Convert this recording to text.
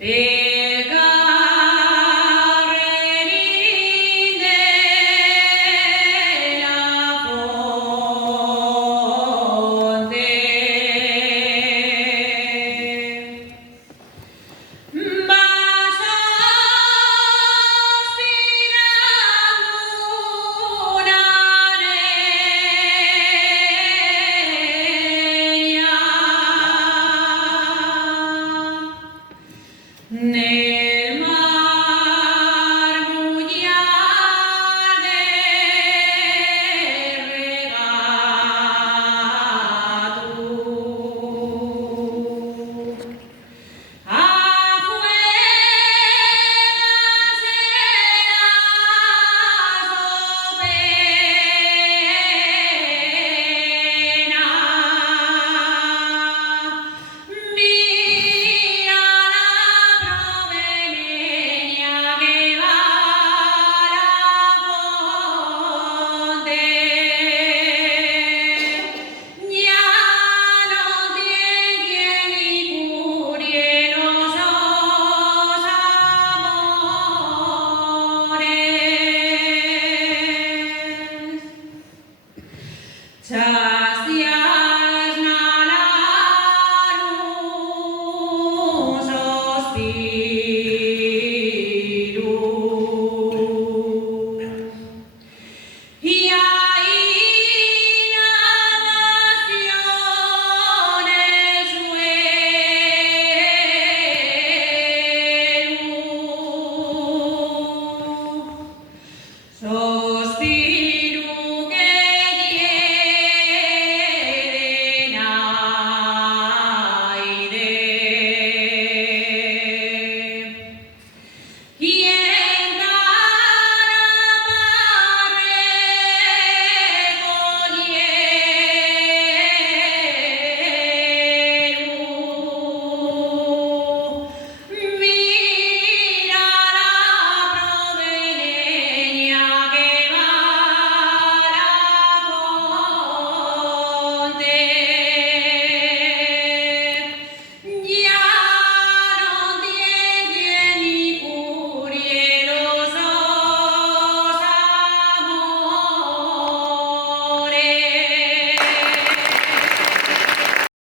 El Carrerín de la Fonte vas aspirando una leña nel marmuglia del regato. Afuera se mira la proveneña que va a la fonte. Ya no tiene ni curie los amores.